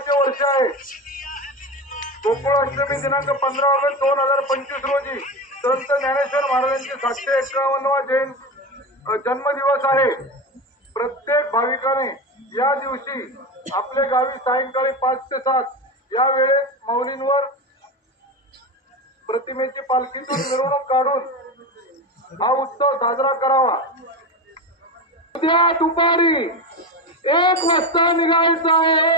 उत्सवाचे वर्ष आहे। गोकुळाष्टमी दिनांक 15 ऑगस्ट 2025 रोजी संत ज्ञानेश्वर महाराजांची 751 जन्मदिवस आहे। प्रत्येक भाविकाने या दिवशी आपल्या गावी सायंकाळी 5 ते 7 या वेळेत माऊलींवर प्रतिमेची पालखीतून मिरवणूक काढून हा उत्सव साजरा करावा। उद्या दुपारी 1 वाजता निघायचं आहे।